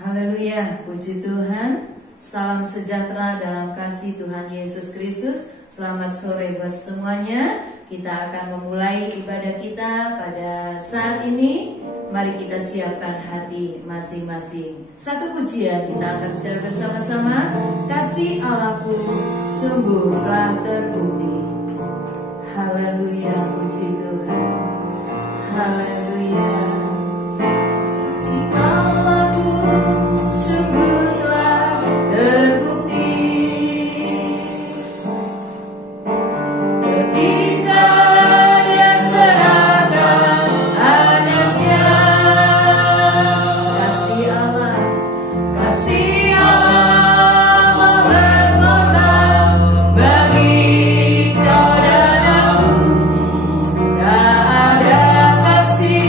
Haleluya, puji Tuhan. Salam sejahtera dalam kasih Tuhan Yesus Kristus. Selamat sore buat semuanya. Kita akan memulai ibadah kita pada saat ini. Mari kita siapkan hati masing-masing. Satu pujian kita akan secara bersama-sama. Kasih Allahku sungguh telah terbukti. Haleluya, puji Tuhan. Haleluya. Kasih Allahku sungguh telah terbukti. Ketika Dia serahkan anaknya, kasih Allah berkorban bagi kau dan aku. Tak ada kasih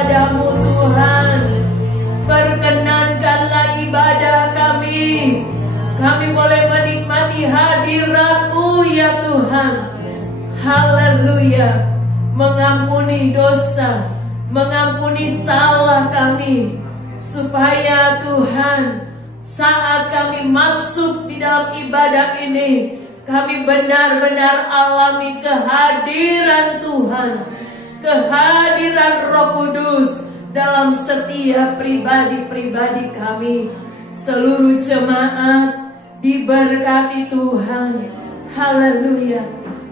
kepadamu Tuhan. Perkenankanlah ibadah kami. Kami boleh menikmati hadirat-Mu ya Tuhan. Haleluya. Mengampuni dosa, mengampuni salah kami, supaya Tuhan saat kami masuk di dalam ibadah ini, kami benar-benar alami kehadiran Tuhan, kehadiran Roh Kudus dalam setiap pribadi-pribadi kami. Seluruh jemaat diberkati Tuhan. Haleluya.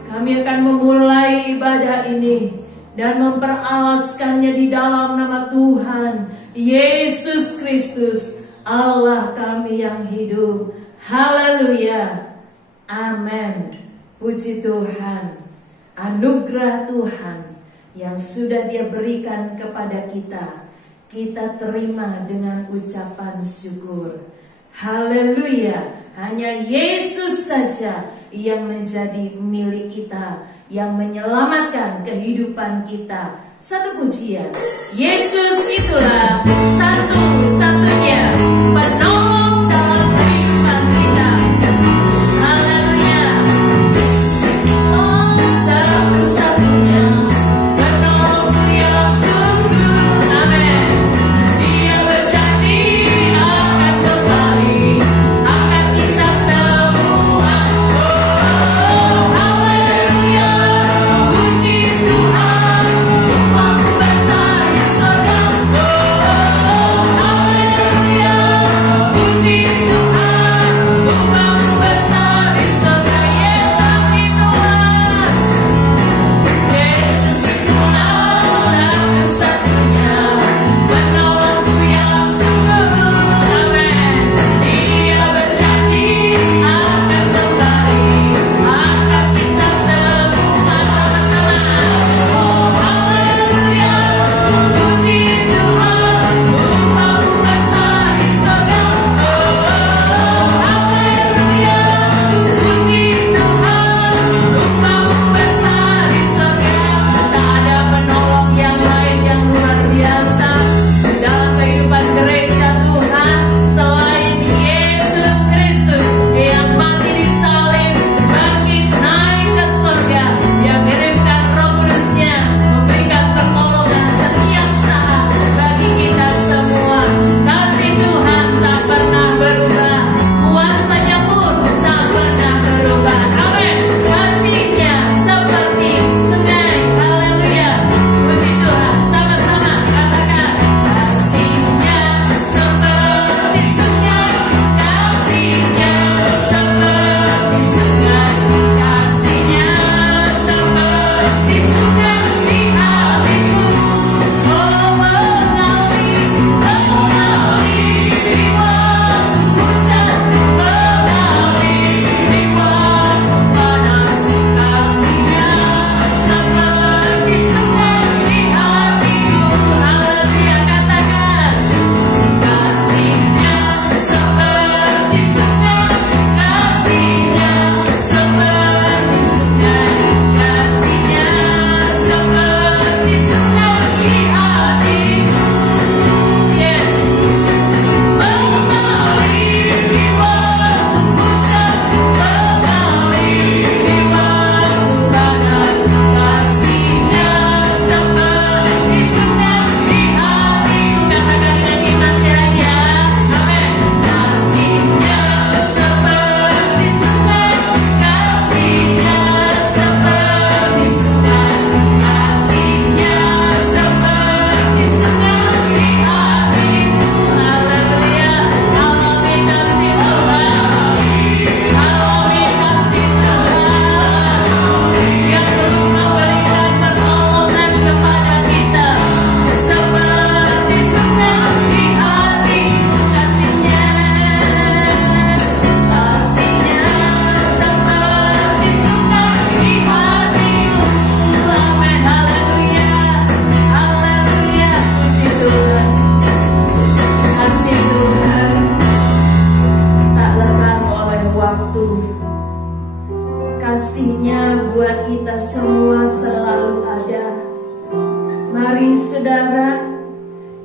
Kami akan memulai ibadah ini dan memperalaskannya di dalam nama Tuhan Yesus Kristus, Allah kami yang hidup. Haleluya. Amin. Puji Tuhan. Anugerah Tuhan yang sudah Dia berikan kepada kita, kita terima dengan ucapan syukur. Haleluya. Hanya Yesus saja yang menjadi milik kita, yang menyelamatkan kehidupan kita. Satu pujian, Yesus itulah satu-satunya penolong dalam kehidupan kita. Haleluya. Oh, satu-satunya penolongku yang sungguh. Amin. Dia berjanji akan kembali, akan kita semua. Oh, haleluya. Puji Tuhan, Tuhanku besar di sorga.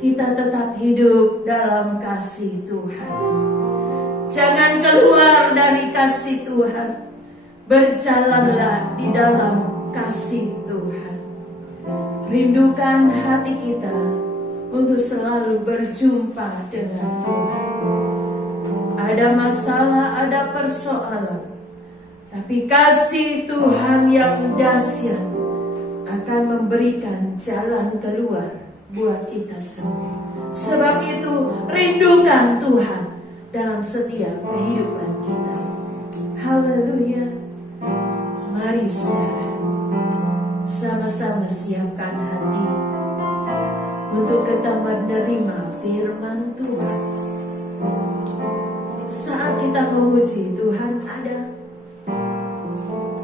kita tetap hidup dalam kasih Tuhan. Jangan keluar dari kasih Tuhan. Berjalanlah di dalam kasih Tuhan. Rindukan hati kita untuk selalu berjumpa dengan Tuhan. Ada masalah, ada persoalan, tapi kasih Tuhan yang dahsyat akan memberikan jalan keluar buat kita semua. Sebab itu rindukan Tuhan dalam setiap kehidupan kita. Haleluya. Mari saudara, sama-sama siapkan hati untuk kita menerima firman Tuhan. Saat kita memuji, Tuhan ada.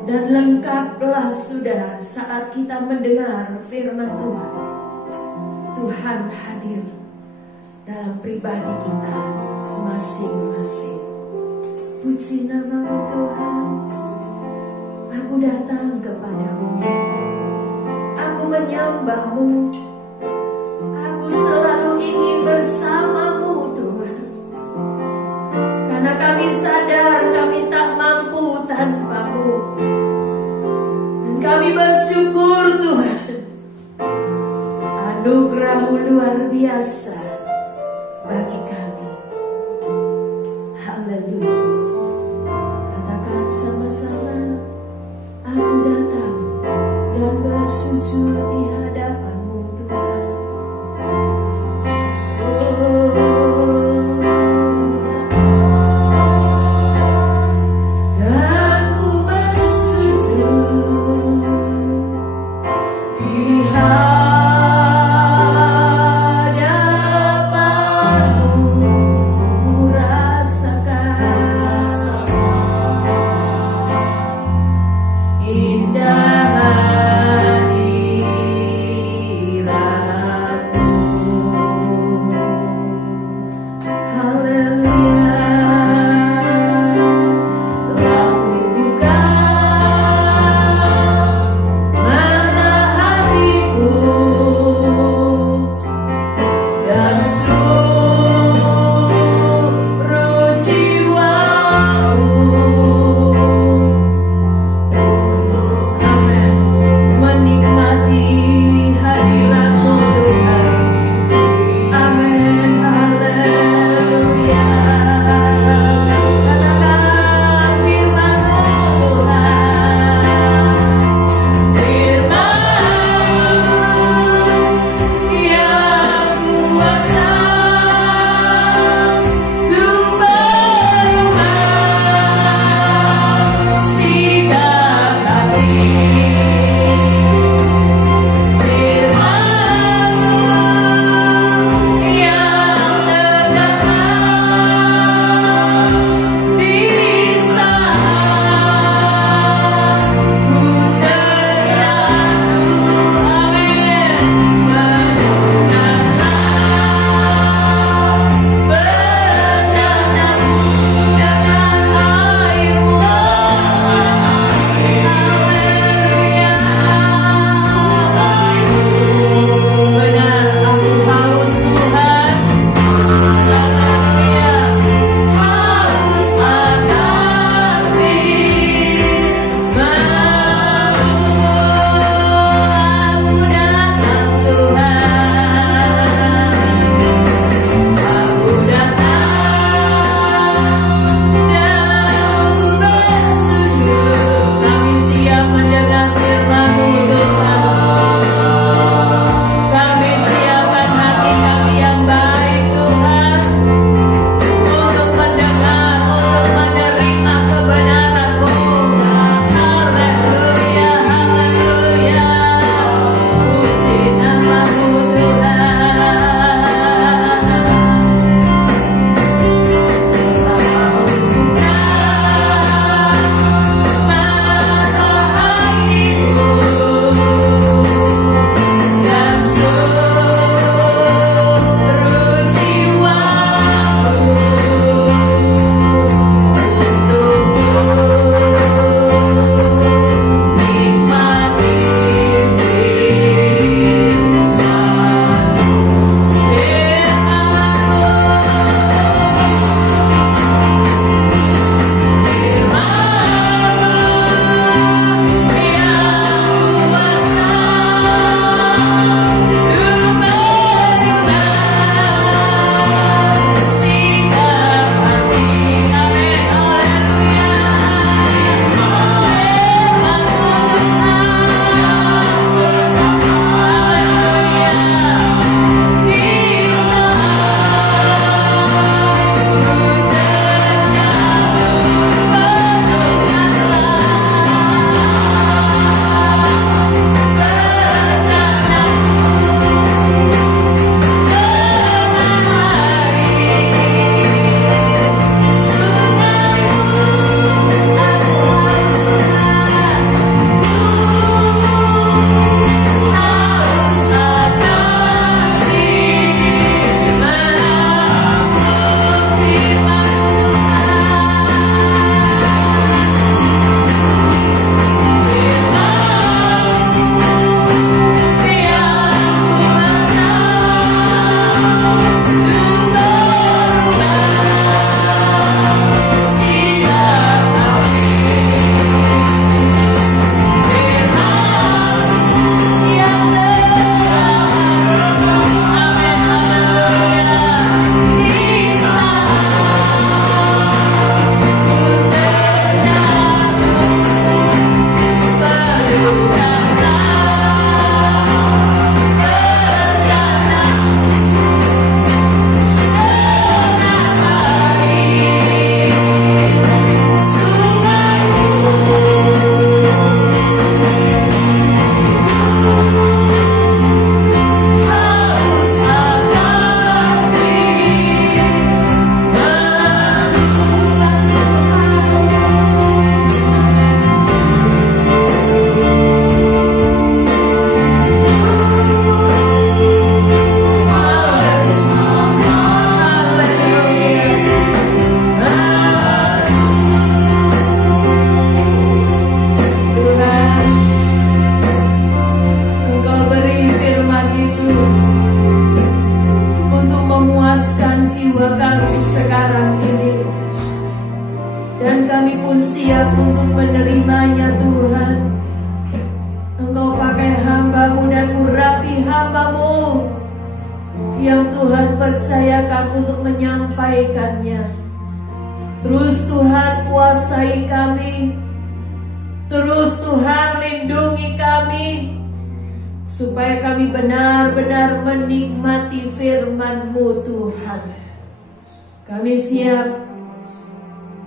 Dan lengkaplah sudah saat kita mendengar firman Tuhan. Tuhan hadir dalam pribadi kita masing-masing. Puji nama-Mu Tuhan. Aku datang kepadamu. Aku menyembah-Mu. Aku selalu ingin bersama-Mu Tuhan. Karena kami sadar kami tak mampu tanpa-Mu. Dan kami bersyukur Tuhan. Anugerah-Mu luar biasa bagi kami. Haleluya Yesus. Katakan sama-sama, aku datang dan bersujud di hadapan-Mu Tuhan. Dan ku bersujud di hadapan-Mu, ku rasakan indah hadirat-Mu. Haleluya. Telah kubuka mata hatiku dan seluruh jiwaku untuk menikmati hadirat-Mu Tuhan. Amin. Haleluya. Katakan firman-Mu Tuhan. Firman yang kuasa bebaskan jiwa kami sekarang ini. Dan kami pun siap untuk menerimanya Tuhan. Engkau pakai hamba-Mu dan urapi hamba-Mu yang Tuhan percayakan untuk menyampaikannya. Terus Tuhan kuasai kami. Terus Tuhan lindungi kami, supaya kami benar-benar menikmati firman-Mu Tuhan. Kami siap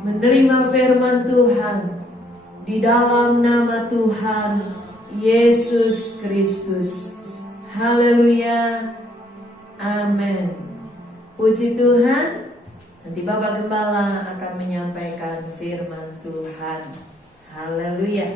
menerima firman Tuhan di dalam nama Tuhan Yesus Kristus. Haleluya. Amin. Puji Tuhan. Nanti Bapak Gembala akan menyampaikan firman Tuhan. Haleluya.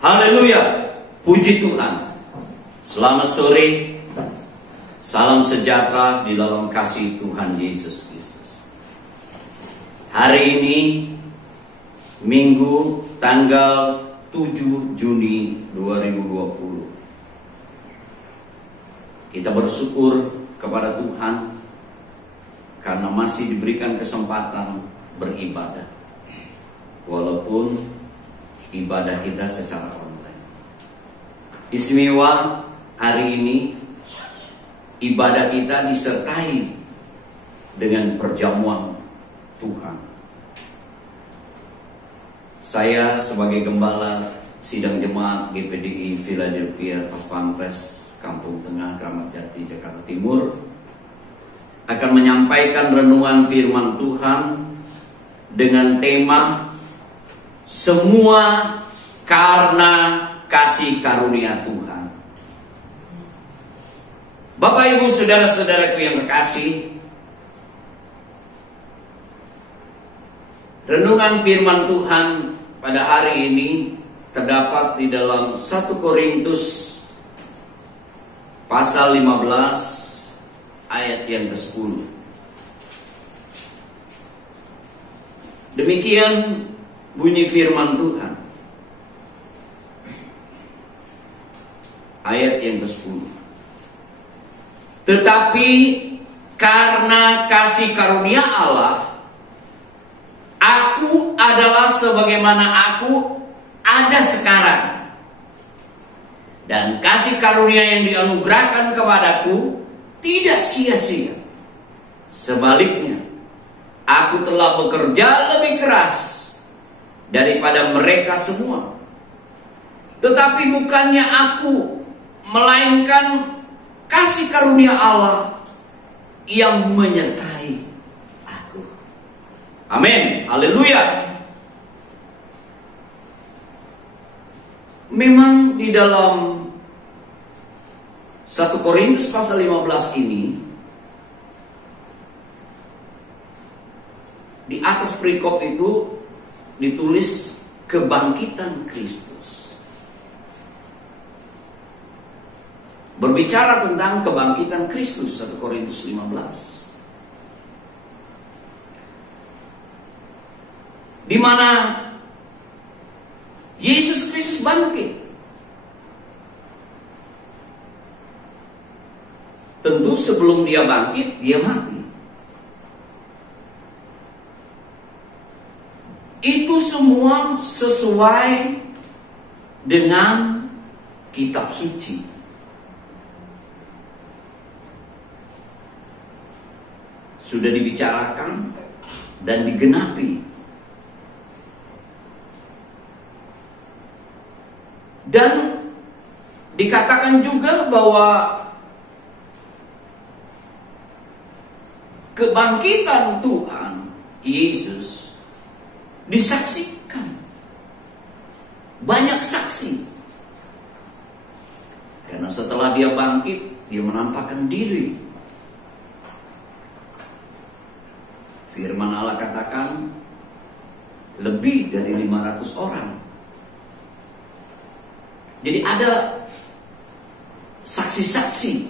Haleluya, puji Tuhan. Selamat sore, salam sejahtera di dalam kasih Tuhan Yesus Kristus. Hari ini Minggu tanggal 7 Juni 2020. Kita bersyukur kepada Tuhan karena masih diberikan kesempatan beribadah, walaupun ibadah kita secara online. Istimewa hari ini ibadah kita disertai dengan perjamuan Tuhan. Saya sebagai gembala sidang jemaat GPDI Philadelphia Paspampres Kampung Tengah Kramat Jati Jakarta Timur akan menyampaikan renungan firman Tuhan dengan tema semua karena kasih karunia Tuhan. Bapak Ibu saudara-saudaraku yang terkasih, renungan firman Tuhan pada hari ini terdapat di dalam 1 Korintus pasal 15 ayat yang ke-10. Demikian bunyi firman Tuhan. Ayat yang ke-10. Tetapi karena kasih karunia Allah, aku adalah sebagaimana aku ada sekarang. Dan kasih karunia yang dianugerahkan kepadaku tidak sia-sia. Sebaliknya, aku telah bekerja lebih keras daripada mereka semua. Tetapi bukannya aku, melainkan kasih karunia Allah yang menyertai aku. Amin. Haleluya. Memang di dalam 1 Korintus pasal 15 ini, di atas perikop itu ditulis kebangkitan Kristus. Berbicara tentang kebangkitan Kristus, 1 Korintus 15. Di mana Yesus Kristus bangkit. Tentu sebelum dia bangkit, dia mati. Itu semua sesuai dengan kitab suci. Sudah dibicarakan dan digenapi. Dan dikatakan juga bahwa kebangkitan Tuhan Yesus disaksikan. Banyak saksi. Karena setelah dia bangkit, dia menampakkan diri. Firman Allah katakan lebih dari 500 orang. Jadi ada saksi-saksi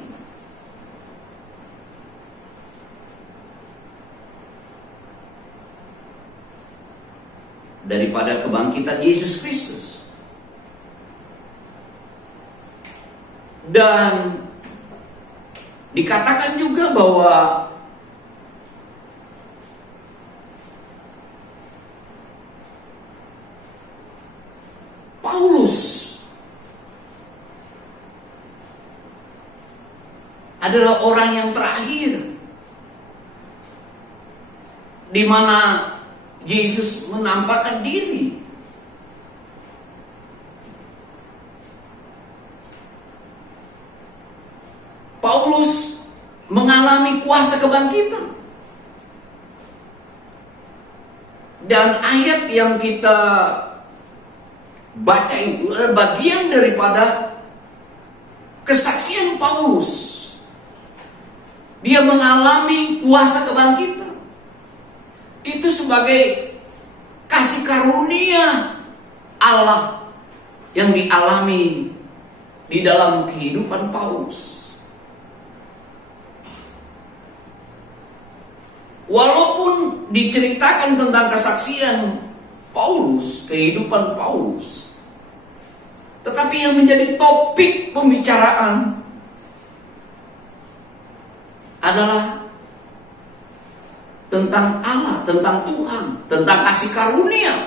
daripada kebangkitan Yesus Kristus. Dan dikatakan juga bahwa Paulus adalah orang yang terakhir di mana Yesus menampakkan diri. Paulus mengalami kuasa kebangkitan. Dan ayat yang kita baca itu adalah bagian daripada kesaksian Paulus. Dia mengalami kuasa kebangkitan. Itu sebagai kasih karunia Allah yang dialami di dalam kehidupan Paulus. Walaupun diceritakan tentang kesaksian Paulus, kehidupan Paulus, tetapi yang menjadi topik pembicaraan adalah tentang Allah, tentang Tuhan, tentang kasih karunia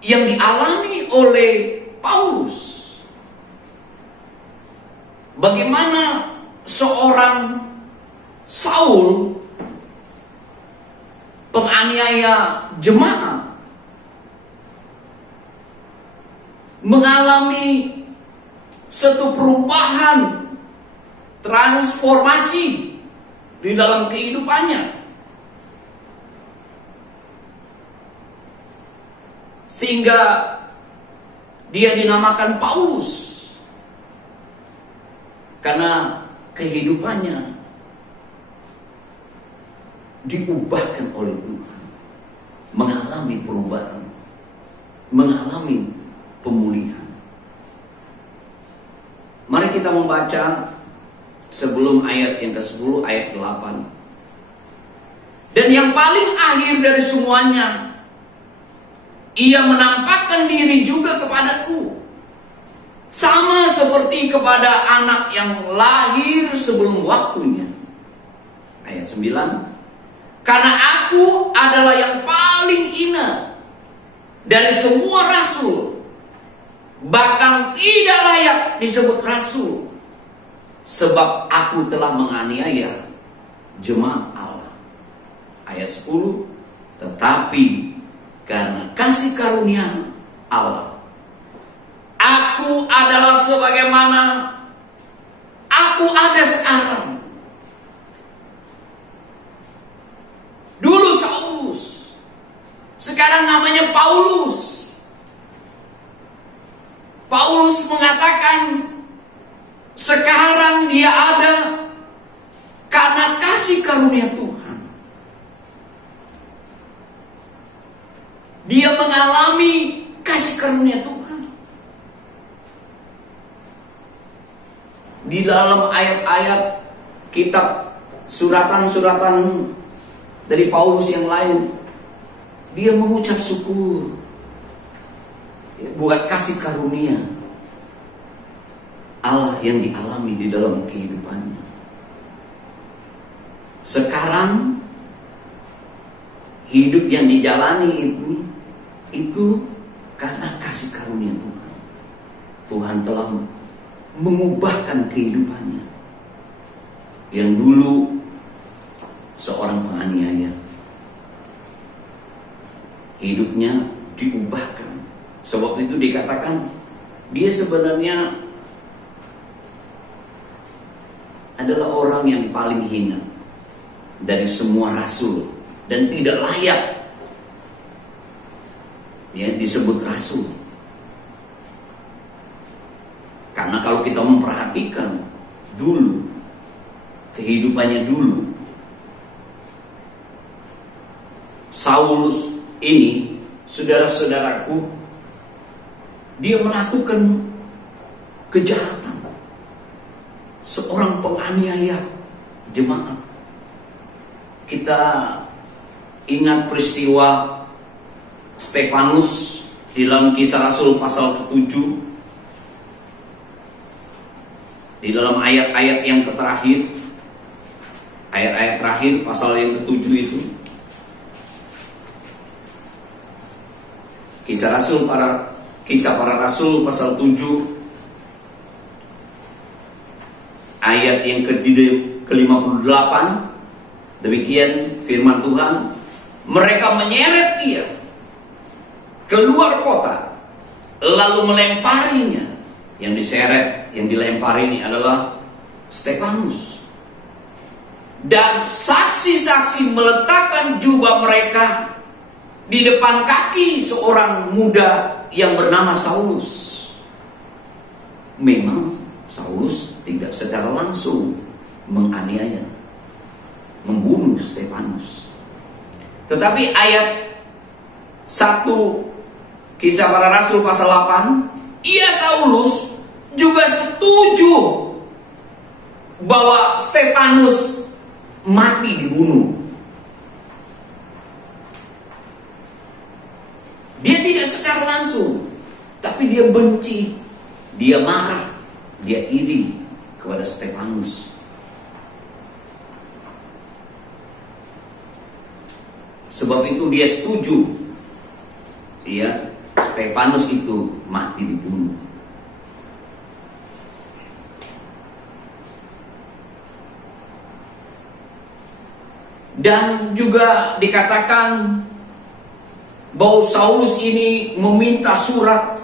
yang dialami oleh Paulus. Bagaimana seorang Saul, penganiaya jemaat, mengalami suatu perubahan, transformasi di dalam kehidupannya, sehingga dia dinamakan Paulus karena kehidupannya diubahkan oleh Tuhan, mengalami perubahan, mengalami pemulihan. Mari kita membaca sebelum ayat yang ke-10, ayat 8. Dan yang paling akhir dari semuanya, ia menampakkan diri juga kepadaku, sama seperti kepada anak yang lahir sebelum waktunya. Ayat 9. Karena aku adalah yang paling hina dari semua rasul, bahkan tidak layak disebut rasul, sebab aku telah menganiaya jemaat Allah. Ayat 10. Tetapi karena kasih karunia Allah, aku adalah sebagaimana aku ada sekarang. Dulu Saulus, sekarang namanya Paulus. Paulus mengatakan sekarang dia ada karena kasih karunia Tuhan. Dia mengalami kasih karunia Tuhan. Di dalam ayat-ayat kitab suratan-suratan dari Paulus yang lain, dia mengucap syukur buat kasih karunia Allah yang dialami di dalam kehidupannya. Sekarang hidup yang dijalani itu karena kasih karunia Tuhan. Tuhan telah mengubahkan kehidupannya. Yang dulu seorang penganiaya, hidupnya diubahkan. Sebab itu dikatakan dia sebenarnya adalah orang yang paling hina dari semua rasul dan tidak layak disebut rasul. Karena kalau kita memperhatikan dulu kehidupannya dulu, Saulus ini, saudara-saudaraku, dia melakukan kejahatan. Seorang penganiaya jemaat. Kita ingat peristiwa Stefanus di dalam Kisah Rasul pasal ke-7, di dalam ayat-ayat yang terakhir, ayat-ayat terakhir pasal yang ke-7 itu, Kisah para Rasul pasal 7 ayat yang ke-58. Demikian firman Tuhan, mereka menyeret ia keluar kota, lalu melemparinya. Yang diseret, yang dilempari ini adalah Stefanus. Dan saksi-saksi meletakkan jubah mereka di depan kaki seorang muda yang bernama Saulus. Memang Saulus tidak secara langsung menganiaya, membunuh Stefanus. Tetapi ayat 1 Kisah Para Rasul pasal 8, ia Saulus juga setuju bahwa Stefanus mati dibunuh. Dia tidak secara langsung, tapi dia benci, dia marah, dia iri kepada Stefanus. Sebab itu dia setuju, ya, Stefanus itu mati dibunuh. Dan juga dikatakan bahwa Saulus ini meminta surat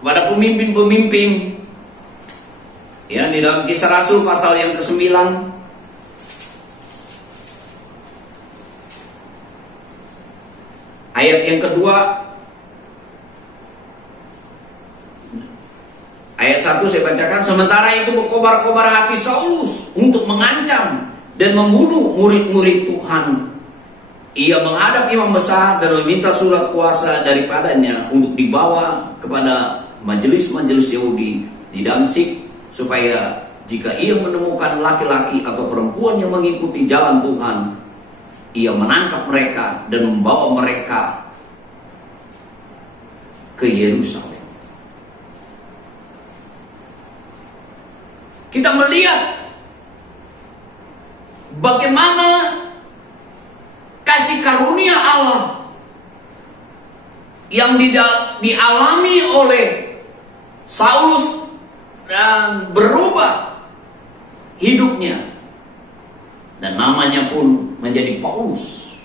kepada pemimpin-pemimpin, ya, di dalam Kisah Rasul pasal yang ke-9 ayat yang kedua. Ayat 1 saya bacakan, sementara itu berkobar-kobar hati Saulus untuk mengancam dan membunuh murid-murid Tuhan. Ia menghadap imam besar dan meminta surat kuasa daripadanya untuk dibawa kepada majelis-majelis Yahudi di Damsyik, supaya jika ia menemukan laki-laki atau perempuan yang mengikuti jalan Tuhan, ia menangkap mereka dan membawa mereka ke Yerusalem. Kita melihat bagaimana kasih karunia Allah yang dialami oleh Saulus dan berubah hidupnya, dan namanya pun menjadi Paulus.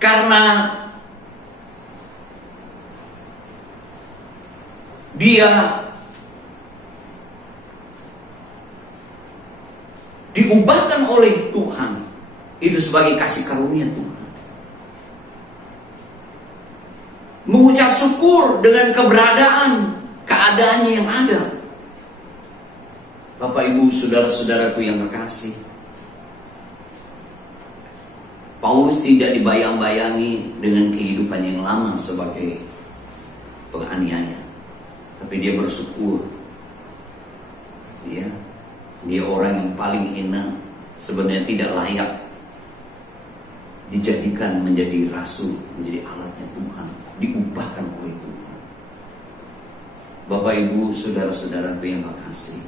Karena dia diubahkan oleh Tuhan, itu sebagai kasih karunia Tuhan. Mengucap syukur dengan keadaannya yang ada. Bapak, Ibu, saudara-saudaraku yang terkasih, Paulus tidak dibayang-bayangi dengan kehidupan yang lama sebagai penganiaya, tapi dia bersyukur. Ya, dia orang yang paling hina, sebenarnya tidak layak dijadikan menjadi rasul, menjadi alatnya Tuhan, diubahkan oleh Tuhan. Bapak, Ibu, saudara-saudaraku yang terkasih,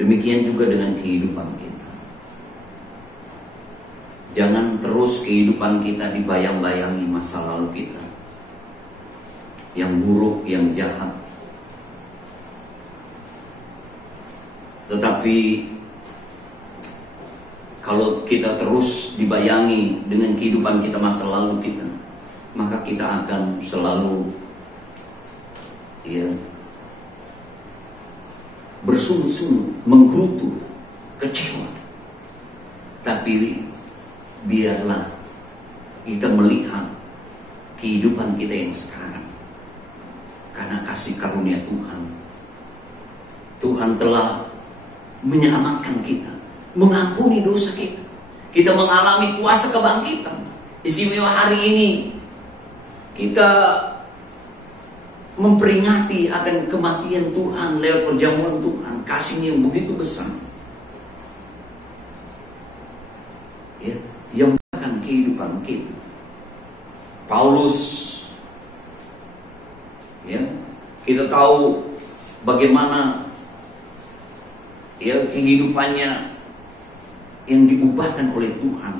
demikian juga dengan kehidupan kita. Jangan terus kehidupan kita dibayang-bayangi masa lalu kita yang buruk, yang jahat. Tetapi kalau kita terus dibayangi dengan kehidupan kita masa lalu kita, maka kita akan selalu, ya, bersungut-sungut, menggerutu, kecewa. Tapi biarlah kita melihat kehidupan kita yang sekarang, karena kasih karunia Tuhan. Tuhan telah menyelamatkan kita, mengampuni dosa kita. Kita mengalami kuasa kebangkitan. Istimewa hari ini kita memperingati akan kematian Tuhan lewat perjamuan Tuhan, kasih-Nya yang begitu besar. Ya, yang akan kehidupan kita. Paulus, ya, kita tahu bagaimana ya kehidupannya yang diubahkan oleh Tuhan.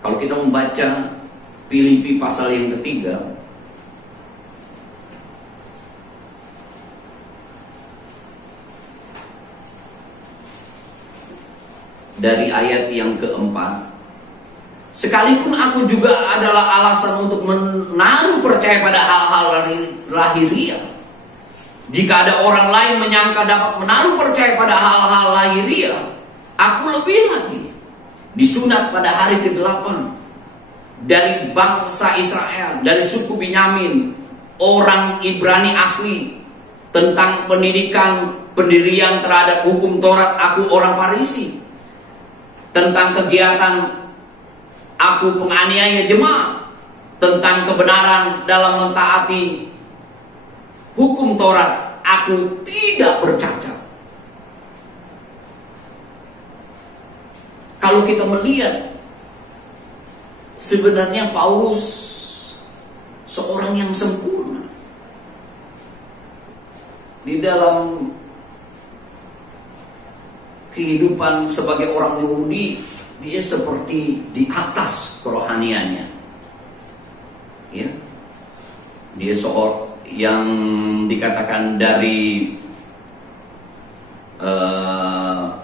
Kalau kita membaca Filipi pasal yang ketiga, dari ayat yang keempat, sekalipun aku juga adalah alasan untuk menaruh percaya pada hal-hal lahiriah. Jika ada orang lain menyangka dapat menaruh percaya pada hal-hal lahiriah, aku lebih lagi. Disunat pada hari ke-8 dari bangsa Israel, dari suku Binyamin, orang Ibrani asli. Tentang pendirian terhadap hukum Taurat, aku orang Farisi. Tentang kegiatan, aku penganiaya jemaat. Tentang kebenaran dalam mentaati hukum Taurat, aku tidak bercacat. Kalau kita melihat, sebenarnya Paulus seorang yang sempurna. Di dalam kehidupan sebagai orang Yahudi, dia seperti di atas kerohaniannya. Ya. Dia seorang yang dikatakan dari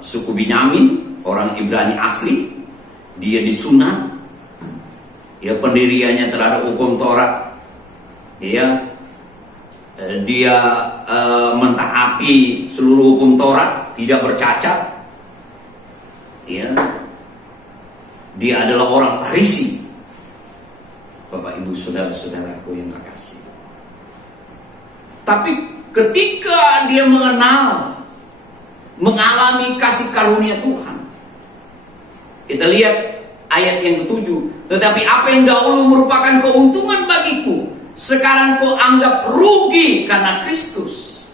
suku Binyamin, orang Ibrani asli. Dia disunat, ya, pendiriannya terhadap hukum Taurat, ya, dia mentaati seluruh hukum Taurat, tidak bercacat, ya. Dia adalah orang Farisi. Bapak Ibu saudara-saudaraku yang terkasih. Tapi ketika dia mengalami kasih karunia Tuhan, kita lihat ayat yang ke-7. Tetapi apa yang dahulu merupakan keuntungan bagiku, sekarang ku anggap rugi karena Kristus.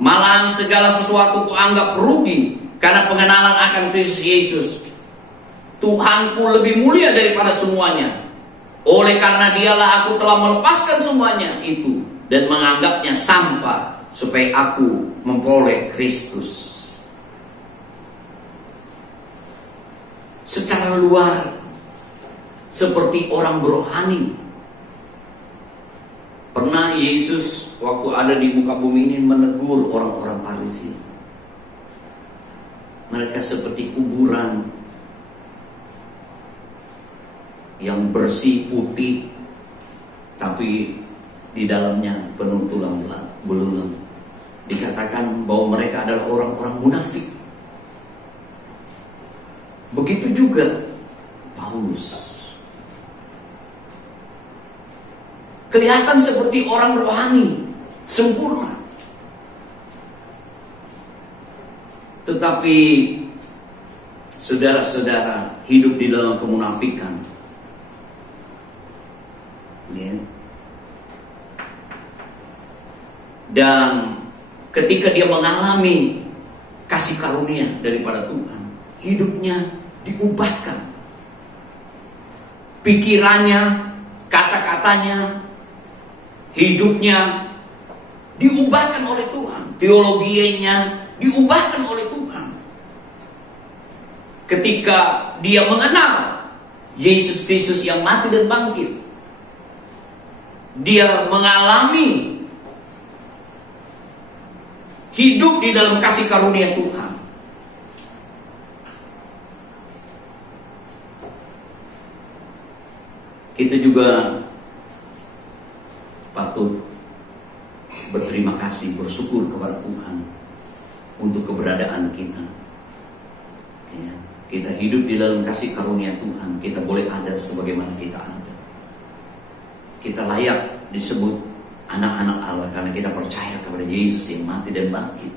Malahan segala sesuatu ku anggap rugi karena pengenalan akan Kristus Yesus, Tuhanku lebih mulia daripada semuanya. Oleh karena dialah aku telah melepaskan semuanya itu dan menganggapnya sampah, supaya aku memperoleh Kristus. Secara luar seperti orang berohani. Pernah Yesus waktu ada di muka bumi ini menegur orang-orang Farisi. Mereka seperti kuburan yang bersih putih, tapi di dalamnya penuh tulang belulang. Dikatakan bahwa mereka adalah orang-orang munafik. Begitu juga Paulus. Kelihatan seperti orang rohani, sempurna. Tetapi saudara-saudara hidup di dalam kemunafikan. Ya. Dan ketika dia mengalami kasih karunia daripada Tuhan, hidupnya diubahkan. Pikirannya, kata-katanya, hidupnya diubahkan oleh Tuhan. Teologinya diubahkan oleh Tuhan. Ketika dia mengenal Yesus Kristus yang mati dan bangkit, dia mengalami hidup di dalam kasih karunia Tuhan. Kita juga patut berterima kasih, bersyukur kepada Tuhan untuk keberadaan kita. Ya, kita hidup di dalam kasih karunia Tuhan. Kita boleh ada sebagaimana kita ada. Kita layak disebut anak-anak Allah karena kita percaya kepada Yesus yang mati dan bangkit.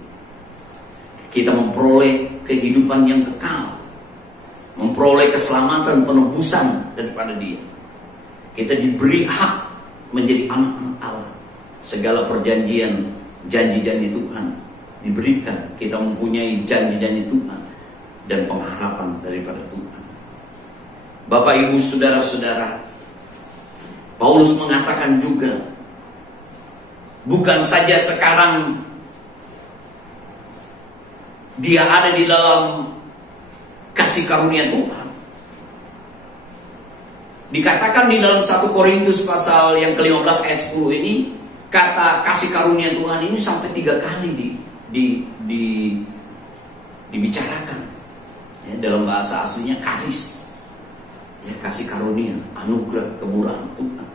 Kita memperoleh kehidupan yang kekal, memperoleh keselamatan, penebusan daripada Dia. Kita diberi hak menjadi anak-anak Allah. Segala perjanjian, janji-janji Tuhan diberikan. Kita mempunyai janji-janji Tuhan dan pengharapan daripada Tuhan. Bapak, Ibu, saudara-saudara, Paulus mengatakan juga, bukan saja sekarang dia ada di dalam kasih karunia Tuhan. Dikatakan di dalam 1 Korintus pasal yang ke-15 ayat 10 ini, kata kasih karunia Tuhan ini sampai 3 kali dibicarakan. Ya, dalam bahasa aslinya karis. Ya, kasih karunia, anugerah, kemurahan Tuhan.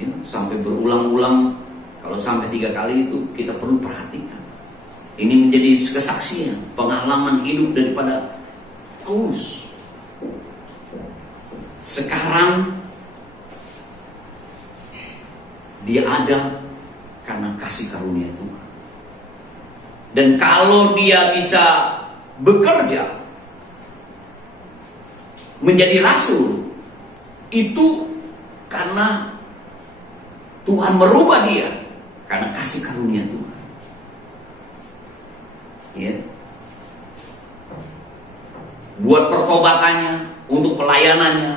Ya, sampai berulang-ulang. Kalau sampai 3 kali itu kita perlu perhatikan. Ini menjadi kesaksian, pengalaman hidup daripada Paulus. Sekarang dia ada karena kasih karunia Tuhan. Dan kalau dia bisa bekerja menjadi rasul, itu karena Tuhan merubah dia karena kasih karunia Tuhan. Ya. Buat pertobatannya, untuk pelayanannya,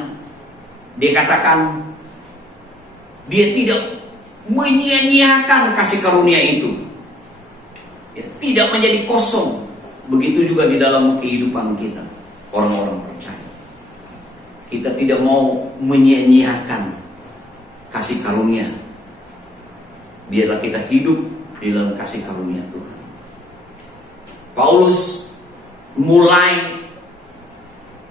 dia katakan dia tidak menyia-nyiakan kasih karunia itu. Ya, tidak menjadi kosong. Begitu juga di dalam kehidupan kita, orang-orang percaya. Kita tidak mau menyia-nyiakan kasih karunia. Biarlah kita hidup di dalam kasih karunia Tuhan. Paulus mulai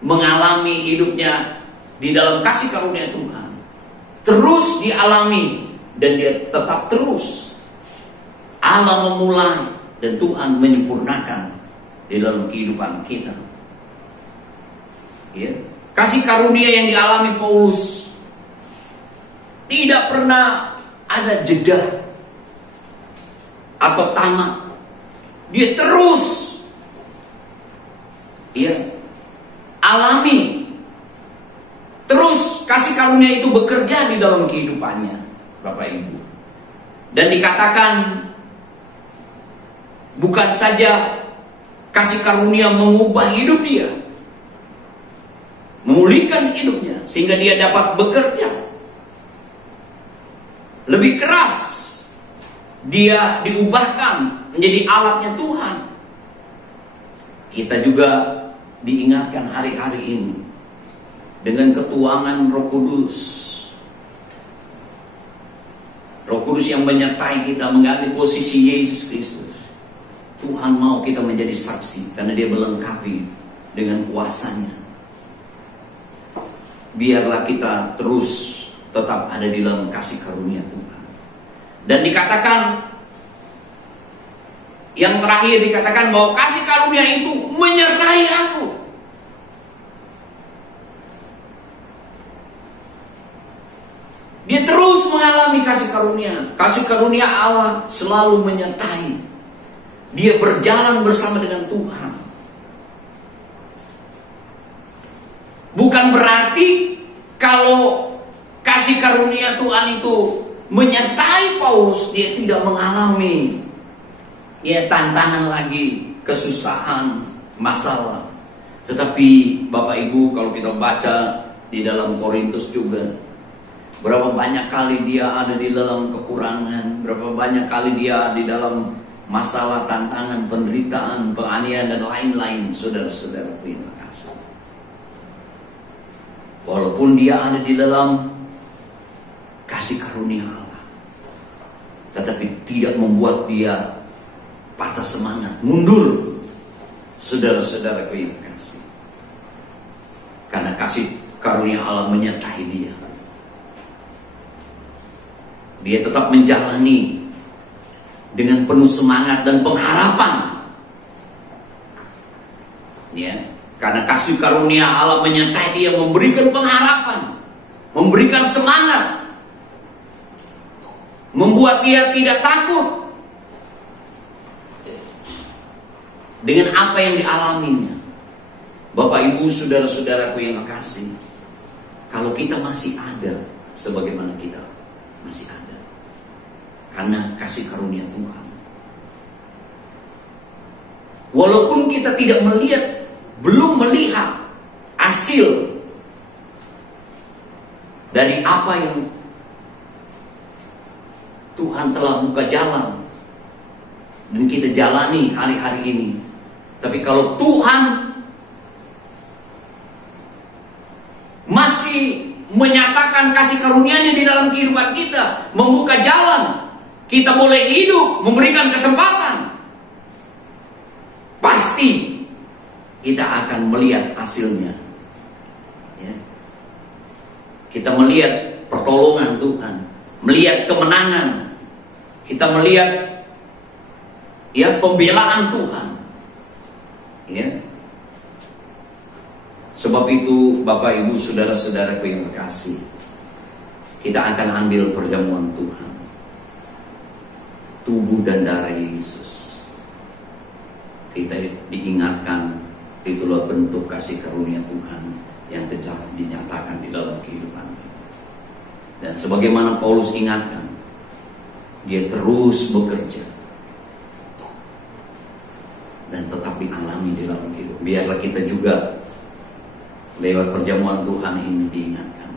mengalami hidupnya di dalam kasih karunia Tuhan. Terus dialami dan dia tetap terus. Allah memulai dan Tuhan menyempurnakan di dalam kehidupan kita. Ya. Kasih karunia yang dialami Paulus tidak pernah ada jeda atau tamat. Dia terus alami. Terus kasih karunia itu bekerja di dalam kehidupannya, Bapak Ibu. Dan dikatakan bukan saja kasih karunia mengubah hidup dia, memulihkan hidupnya sehingga dia dapat bekerja lebih keras. Dia diubahkan menjadi alatnya Tuhan. Kita juga diingatkan hari-hari ini dengan ketuangan Roh Kudus. Roh Kudus yang menyertai kita mengganti posisi Yesus Kristus. Tuhan mau kita menjadi saksi karena dia melengkapi dengan kuasanya. Biarlah kita terus tetap ada di dalam kasih karunia Tuhan. Dan dikatakan, yang terakhir dikatakan bahwa kasih karunia itu menyertai aku. Dia terus mengalami kasih karunia. Kasih karunia Allah selalu menyertai. Dia berjalan bersama dengan Tuhan. Bukan berarti kalau kasih karunia Tuhan itu menyertai Paulus, dia tidak mengalami tantangan lagi, kesusahan, masalah. Tetapi Bapak Ibu, kalau kita baca di dalam Korintus juga, berapa banyak kali dia ada di dalam kekurangan, berapa banyak kali dia di dalam masalah, tantangan, penderitaan, penganiayaan dan lain-lain. Saudara-saudara, terima kasih. Walaupun dia ada di dalam kasih karunia Allah, tetapi tidak membuat dia patah semangat, mundur. Saudara-saudara yang kasih, karena kasih karunia Allah menyertai dia. Dia tetap menjalani dengan penuh semangat dan pengharapan. Ya, karena kasih karunia Allah menyertai dia, memberikan pengharapan, memberikan semangat, membuat dia tidak takut dengan apa yang dialaminya. Bapak Ibu, saudara-saudaraku yang kekasih, kalau kita masih ada sebagaimana kita masih ada. Karena kasih karunia Tuhan. Walaupun kita tidak melihat, belum melihat hasil dari apa yang Tuhan telah buka jalan dan kita jalani hari-hari ini. Tapi kalau Tuhan masih menyatakan kasih karunia-Nya di dalam kehidupan kita, membuka jalan, kita boleh hidup, memberikan kesempatan, pasti kita akan melihat hasilnya. Ya. Kita melihat pertolongan Tuhan, melihat kemenangan, kita melihat pembelaan Tuhan. Ya. Sebab itu Bapak Ibu Saudara-saudaraku yang terkasih, kita akan ambil perjamuan Tuhan, tubuh dan darah Yesus. Kita diingatkan, itulah bentuk kasih karunia Tuhan yang telah dinyatakan di dalam kehidupan kita. Dan sebagaimana Paulus ingatkan, dia terus bekerja dan tetap dialami di dalam kehidupan. Biarlah kita juga lewat perjamuan Tuhan ini diingatkan,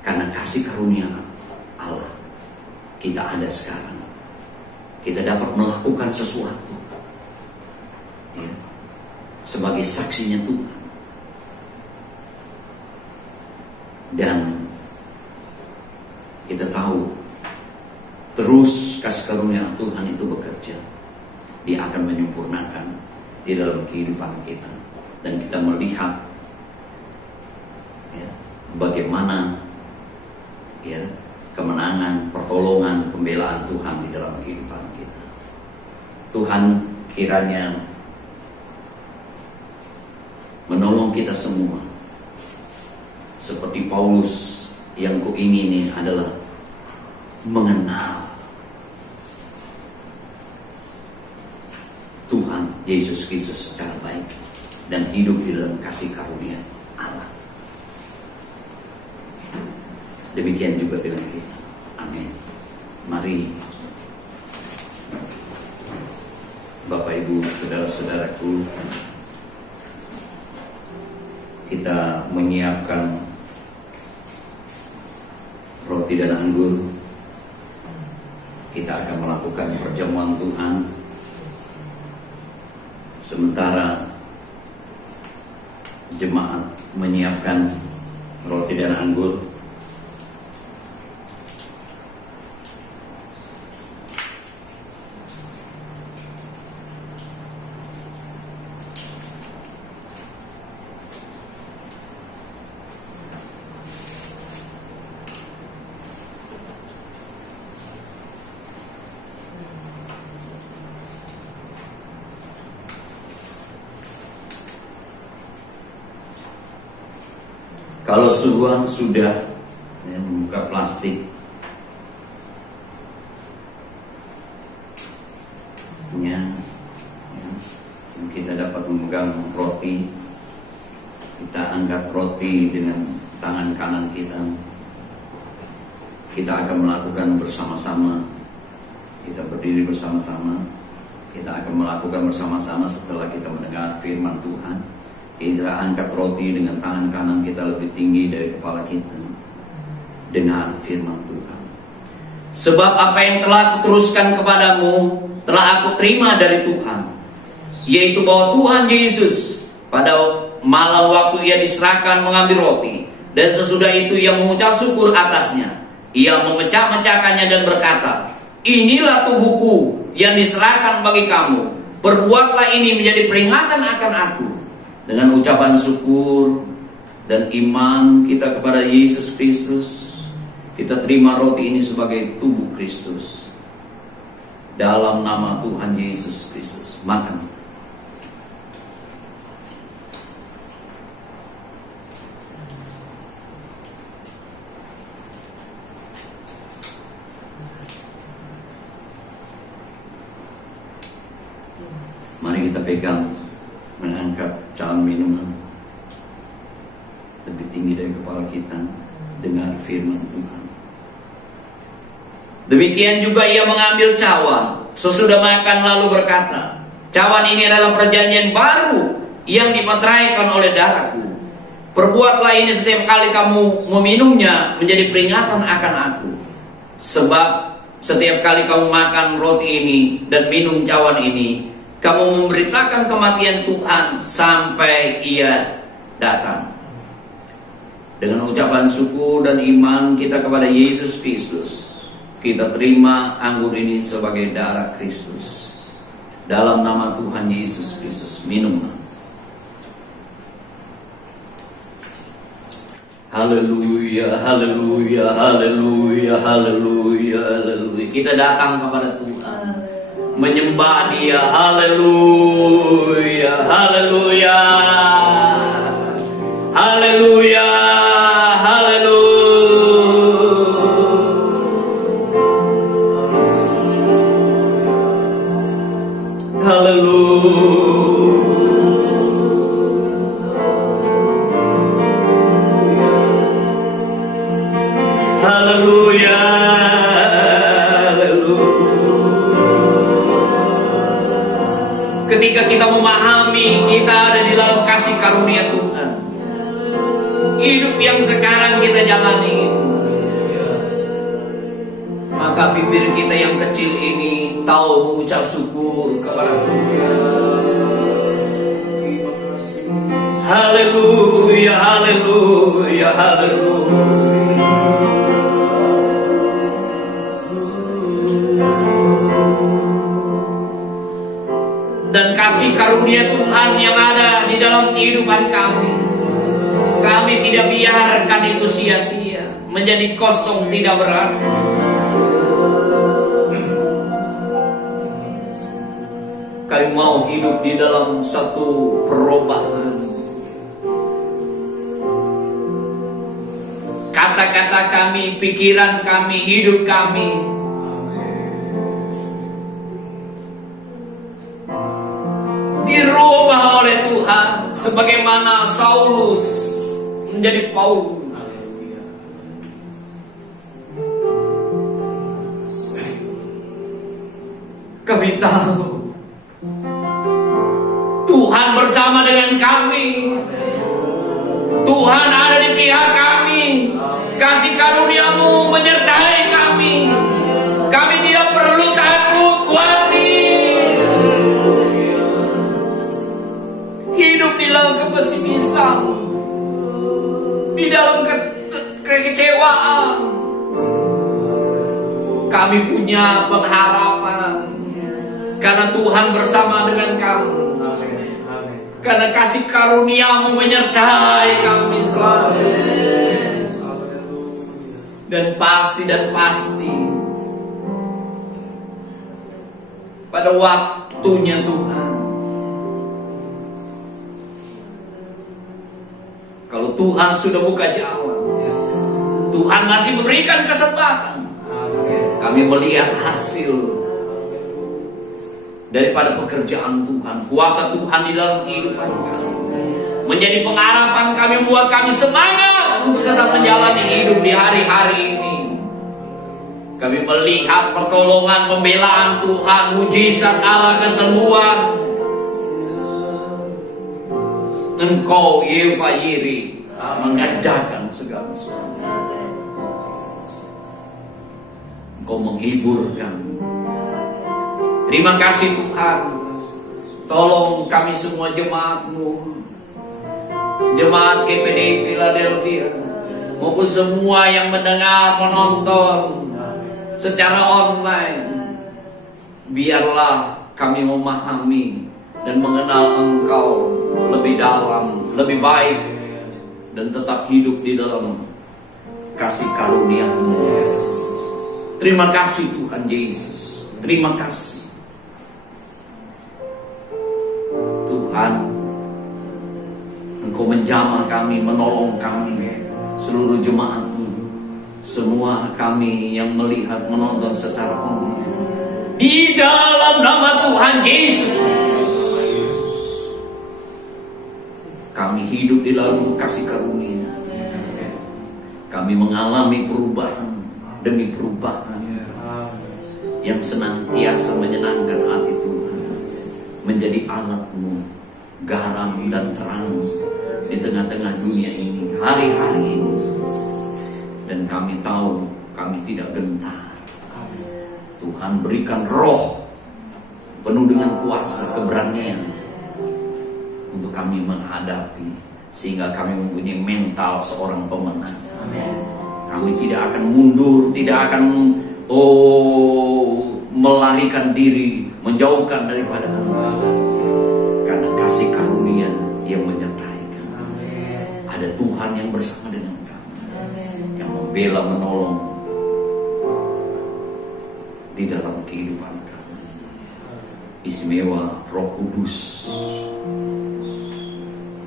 karena kasih karunia Allah kita ada sekarang. Kita dapat melakukan sesuatu sebagai saksinya Tuhan. Dan kita tahu terus kasih karunia Tuhan itu bekerja. Dia akan menyempurnakan di dalam kehidupan kita. Dan kita melihat bagaimana kemenangan, pertolongan, pembelaan Tuhan di dalam kehidupan kita. Tuhan kiranya menolong kita semua. Seperti Paulus, yang kuingini adalah mengenal Tuhan Yesus Kristus secara baik dan hidup di dalam kasih karunia Allah. Demikian juga dengan kita. Amin. Mari Bapak Ibu Saudara-saudaraku, kita menyiapkan roti dan anggur. Kita akan melakukan perjamuan Tuhan. Sementara jemaat menyiapkan roti dan anggur, kalau semua sudah membuka plastik kita dapat memegang roti. Kita angkat roti dengan tangan kanan kita. Kita akan melakukan bersama-sama. Kita berdiri bersama-sama. Kita akan melakukan bersama-sama setelah kita mendengar firman Tuhan. Kita angkat roti dengan tangan kanan kita lebih tinggi dari kepala kita, dengan firman Tuhan. Sebab apa yang telah kuteruskan kepadamu telah aku terima dari Tuhan, yaitu bahwa Tuhan Yesus pada malam waktu ia diserahkan mengambil roti, dan sesudah itu ia mengucap syukur atasnya. Ia memecah-mecahkannya dan berkata, inilah tubuhku yang diserahkan bagi kamu. Perbuatlah ini menjadi peringatan akan aku. Dengan ucapan syukur dan iman kita kepada Yesus Kristus, kita terima roti ini sebagai tubuh Kristus. Dalam nama Tuhan Yesus Kristus, makan. Mari kita pegang, mengangkat calon minuman. lebih tinggi dari kepala kita. Dengar firman Tuhan. Demikian juga ia mengambil cawan, sesudah makan lalu berkata, cawan ini adalah perjanjian baru yang dimeteraikan oleh darahku. Perbuatlah ini setiap kali kamu meminumnya menjadi peringatan akan aku. Sebab setiap kali kamu makan roti ini dan minum cawan ini, kamu memberitakan kematian Tuhan sampai ia datang. Dengan ucapan syukur dan iman kita kepada Yesus Kristus, kita terima anggur ini sebagai darah Kristus. Dalam nama Tuhan Yesus Kristus, minum. Haleluya, haleluya, haleluya, haleluya, haleluya. Kita datang kepada Tuhan, menyembah Dia. Haleluya, haleluya, haleluya, haleluya. Haleluya, ketika kita memahami kita ada di dalam kasih karunia Tuhan, hidup yang sekarang kita jalani, maka bibir kita yang kecil ini tahu mengucap syukur kepada Tuhan. Haleluya, haleluya, haleluya. Dan kasih karunia Tuhan yang ada di dalam kehidupan kami tidak biarkan itu sia-sia, menjadi kosong, tidak berarti. Kami mau hidup di dalam satu perubahan. Kata-kata kami, pikiran kami, hidup kami dirubah oleh Tuhan, sebagaimana Saulus menjadi Paulus. Kami tahu Tuhan bersama dengan kami. Tuhan ada di pihak kami. Kasih karunia-Mu menyertai kami. Kami tidak perlu takut, khawatir, hidup di dalam kepesimisan, di dalam kekecewaan. Kami punya pengharapan karena Tuhan bersama dengan kami. Karena kasih karunia-Mu menyertai kami selalu. Dan pasti pada waktunya Tuhan, kalau Tuhan sudah buka jalan, Tuhan masih memberikan kesempatan, kami melihat hasil daripada pekerjaan Tuhan, kuasa Tuhan di dalam kehidupan kami, menjadi pengharapan kami, membuat kami semangat untuk tetap menjalani hidup di hari-hari ini. Kami melihat pertolongan, pembelaan Tuhan, mujizat Allah, kesembuhan. Engkau Yehova Yireh mengadakan segala sesuatu. Engkau menghibur kami. Terima kasih Tuhan. Tolong kami semua jemaat-Mu, jemaat GPD Philadelphia, maupun semua yang mendengar, menonton secara online. Biarlah kami memahami dan mengenal Engkau lebih dalam, lebih baik, dan tetap hidup di dalam kasih karunia-Mu. Terima kasih Tuhan Yesus. Terima kasih Tuhan, Engkau menjamah kami, menolong kami, seluruh jemaat-Mu, semua kami yang melihat, menonton secara online. Di dalam nama Tuhan Yesus, kami hidup di dalam kasih karunia. Kami mengalami perubahan demi perubahan yang senantiasa menyenangkan hati Tuhan. Menjadi alat-Mu, garam dan terang di tengah-tengah dunia ini, hari-hari ini. Dan kami tahu kami tidak gentar. Tuhan berikan roh penuh dengan kuasa, keberanian untuk kami menghadapi, sehingga kami mempunyai mental seorang pemenang. Kami tidak akan mundur, tidak akan melarikan diri, menjauhkan daripada Allah, karena kasih karunia yang menyertai kami. Ada Tuhan yang bersama dengan kami, yang membela, menolong di dalam kehidupan kami. Istimewa Roh Kudus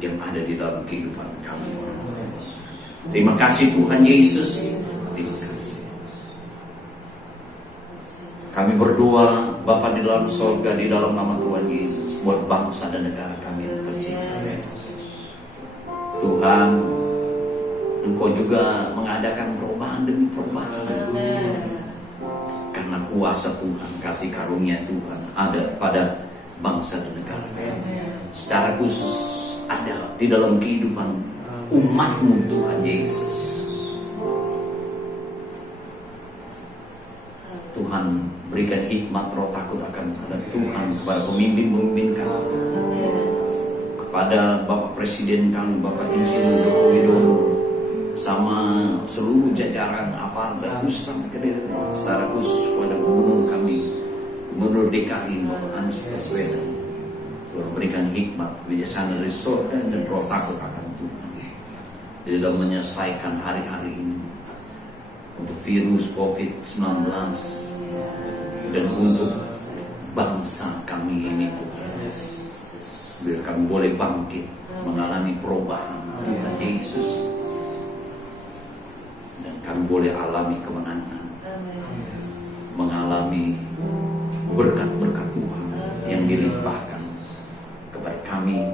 yang ada di dalam kehidupan kami. Terima kasih Tuhan Yesus. Terima kasih. Kami berdoa Bapa di dalam sorga, di dalam nama Tuhan Yesus, buat bangsa dan negara kami yang tercinta. Tuhan, Engkau juga mengadakan perubahan demi perubahan. Karena kuasa Tuhan, kasih karunia Tuhan ada pada bangsa dan negara kami. Secara khusus ada di dalam kehidupan umat-Mu Tuhan Yesus. Tuhan berikan hikmat roh takut akan Tuhan kepada pemimpin-pemimpin kami, kepada Bapak Presiden kami, Bapak Insinyur Joko Widodo, sama seluruh jajaran aparat dan pusat kediri, secara khusus kepada gubernur kami, Gubernur DKI Bapak Anies Baswedan. Tuhan berikan hikmat, kebijaksanaan dari surga dan roh takut akan Tuhan di dalam menyelesaikan hari-hari ini untuk virus COVID-19 dan untuk bangsa kami ini Tuhan. Biar kami boleh bangkit, mengalami perubahan Tuhan Yesus, dan kami boleh alami kemenangan, mengalami berkat-berkat Tuhan yang dilimpahkan kepada kami,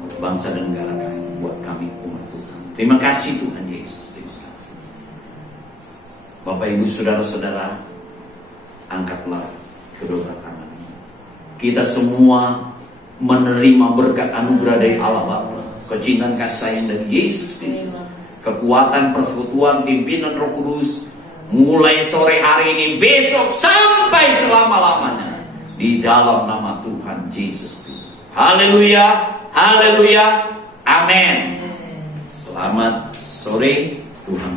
untuk bangsa dan negara kami, buat kami umat Tuhan. Terima kasih Tuhan Yesus. Terima kasih. Bapak Ibu Saudara-saudara, angkatlah kedua tangan. Kita semua menerima berkat anugerah dari Allah Bapa, kecintaan kasih sayang dari Yesus Kristus, kekuatan persekutuan pimpinan Roh Kudus, mulai sore hari ini, besok sampai selama-lamanya, di dalam nama Tuhan Yesus Kristus. Haleluya, haleluya, amin. Selamat sore, Tuhan